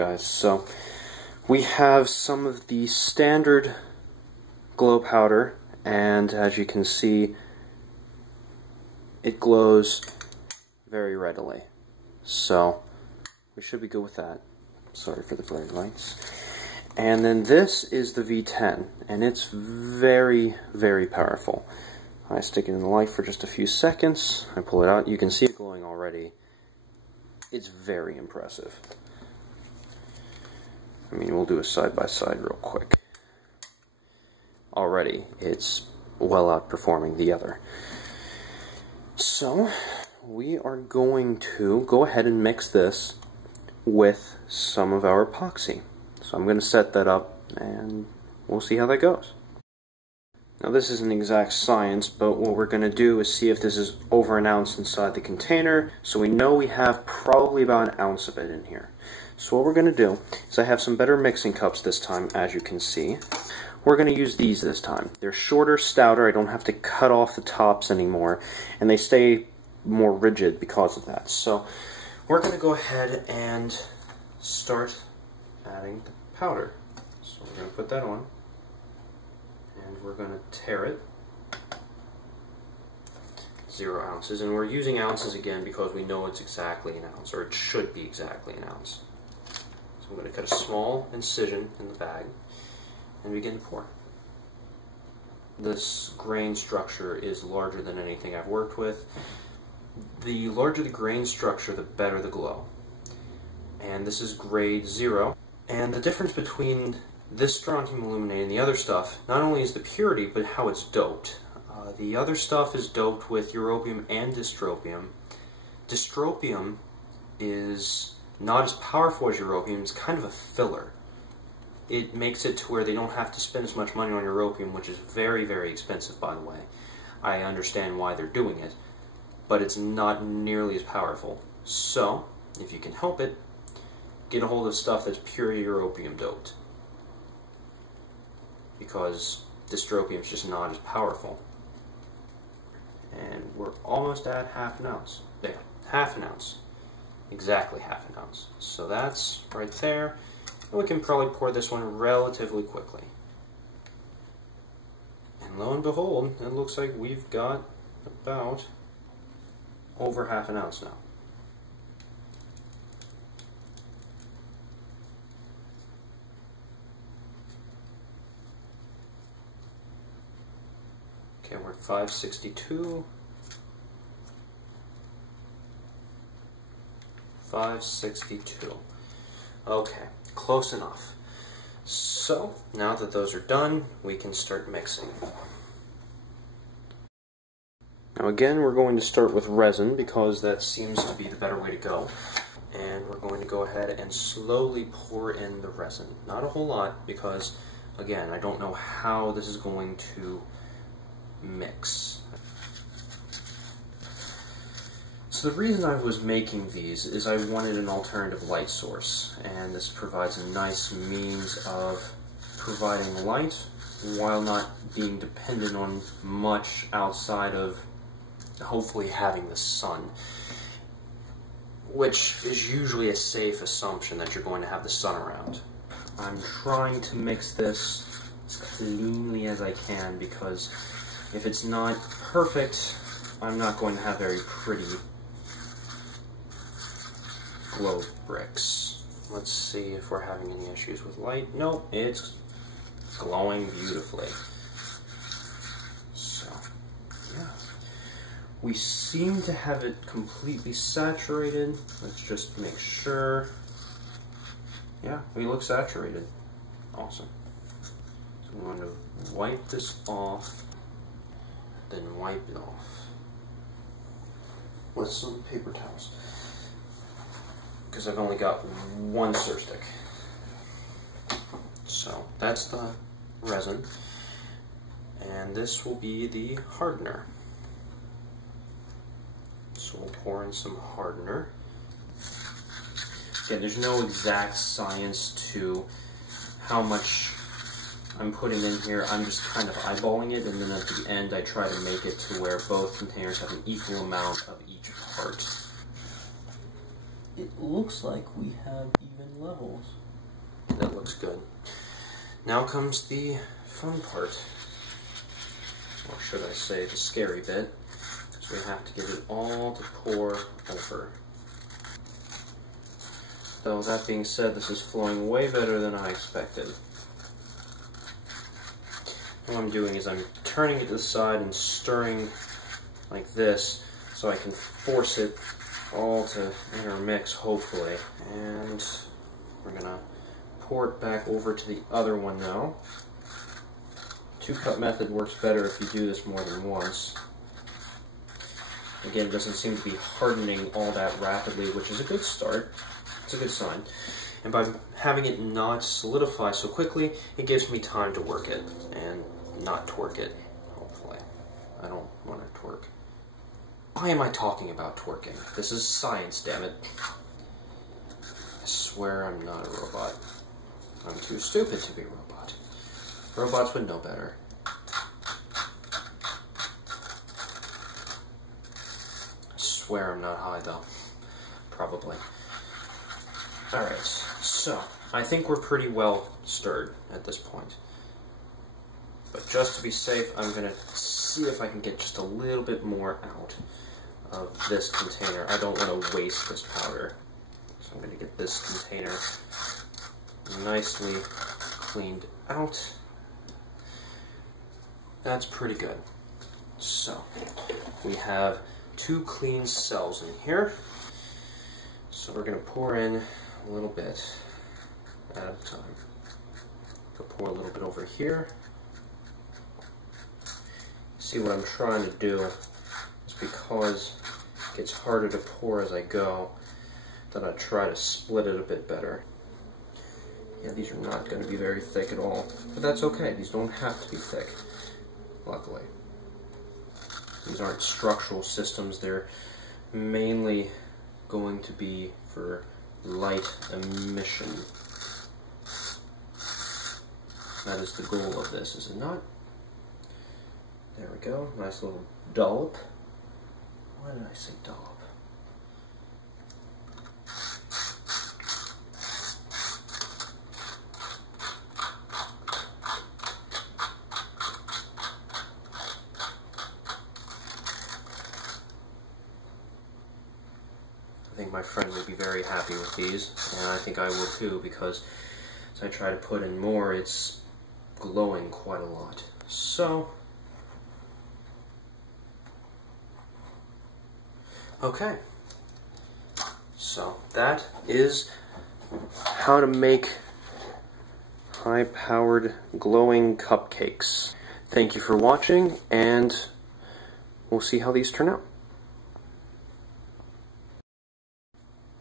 guys, so we have some of the standard glow powder, and as you can see, it glows very readily. So we should be good with that. Sorry for the blurry lights. And then this is the V10, and it's very, very powerful. I stick it in the light for just a few seconds, I pull it out, you can see it glowing already. It's very impressive. I mean, we'll do a side-by-side real quick. Already, it's well outperforming the other. So, we are going to go ahead and mix this with some of our epoxy. So I'm going to set that up, and we'll see how that goes. Now this isn't exact science, but what we're going to do is see if this is over an ounce inside the container. So we know we have probably about an ounce of it in here. So what we're going to do is I have some better mixing cups this time, as you can see. We're going to use these this time. They're shorter, stouter, I don't have to cut off the tops anymore, and they stay more rigid because of that. So we're going to go ahead and start adding the powder. So we're going to put that on, and we're going to tare it. 0 ounces, and we're using ounces again because we know it's exactly an ounce, or it should be exactly an ounce. So I'm going to cut a small incision in the bag and begin to pour. This grain structure is larger than anything I've worked with. The larger the grain structure, the better the glow. And this is grade 0. And the difference between this strontium illuminate and the other stuff, not only is the purity, but how it's doped. The other stuff is doped with europium and dystropium. Dystropium is not as powerful as europium, it's kind of a filler. It makes it to where they don't have to spend as much money on europium, which is very, very expensive, by the way. I understand why they're doing it, but it's not nearly as powerful. So, if you can help it, get a hold of stuff that's pure europium doped, because dystropium is just not as powerful. And we're almost at half an ounce. There, half an ounce. Exactly half an ounce. So that's right there. And we can probably pour this one relatively quickly. And lo and behold, it looks like we've got about over half an ounce now. Okay, we're at 562. 562. Okay, close enough. So, now that those are done, we can start mixing. Now again, we're going to start with resin because that seems to be the better way to go. And we're going to go ahead and slowly pour in the resin. Not a whole lot because, again, I don't know how this is going to mix. So the reason I was making these is I wanted an alternative light source, and this provides a nice means of providing light while not being dependent on much outside of hopefully having the sun, which is usually a safe assumption that you're going to have the sun around. I'm trying to mix this as cleanly as I can because if it's not perfect, I'm not going to have very pretty glow bricks. Let's see if we're having any issues with light. Nope, it's glowing beautifully. So, yeah. We seem to have it completely saturated. Let's just make sure. Yeah, we look saturated. Awesome. So I'm going to wipe this off, then wipe it off with some paper towels, because I've only got one stir stick. So that's the resin, and this will be the hardener. So we'll pour in some hardener. Again, there's no exact science to how much I'm putting in here. I'm just kind of eyeballing it, and then at the end I try to make it to where both containers have an equal amount of each part. it looks like we have even levels. That looks good. Now comes the fun part, or should I say the scary bit, because we have to get it all to pour over. Though that being said, this is flowing way better than I expected. What I'm doing is I'm turning it to the side and stirring like this so I can force it all to intermix, hopefully. And we're gonna pour it back over to the other one now. Two-cup method works better if you do this more than once. Again, it doesn't seem to be hardening all that rapidly, which is a good start. It's a good sign. And by having it not solidify so quickly, it gives me time to work it and not twerk it, hopefully. I don't want to twerk. Why am I talking about twerking? This is science, damn it. I swear I'm not a robot. I'm too stupid to be a robot. Robots would know better. I swear I'm not high, though. Probably. Alright, so I think we're pretty well stirred at this point. But just to be safe, I'm going to see if I can get just a little bit more out of this container. I don't want to waste this powder. So I'm going to get this container nicely cleaned out. That's pretty good. So, we have 2 clean cells in here. So we're going to pour in a little bit at a time. So pour a little bit over here. See, what I'm trying to do is, because it gets harder to pour as I go, that I try to split it a bit better. Yeah, these are not going to be very thick at all, but that's okay. These don't have to be thick, luckily. These aren't structural systems. They're mainly going to be for light emission. That is the goal of this, is it not? There we go. Nice little dollop. Why did I say dollop? I think my friend will be very happy with these, and I think I will too, because as I try to put in more, it's glowing quite a lot. So, okay. So that is how to make high-powered glowing cupcakes. Thank you for watching, and we'll see how these turn out.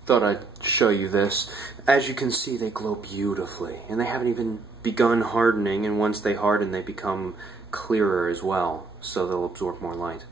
Thought I'd show you this. As you can see, they glow beautifully, and they haven't even begun hardening, and once they harden, they become clearer as well, so they'll absorb more light.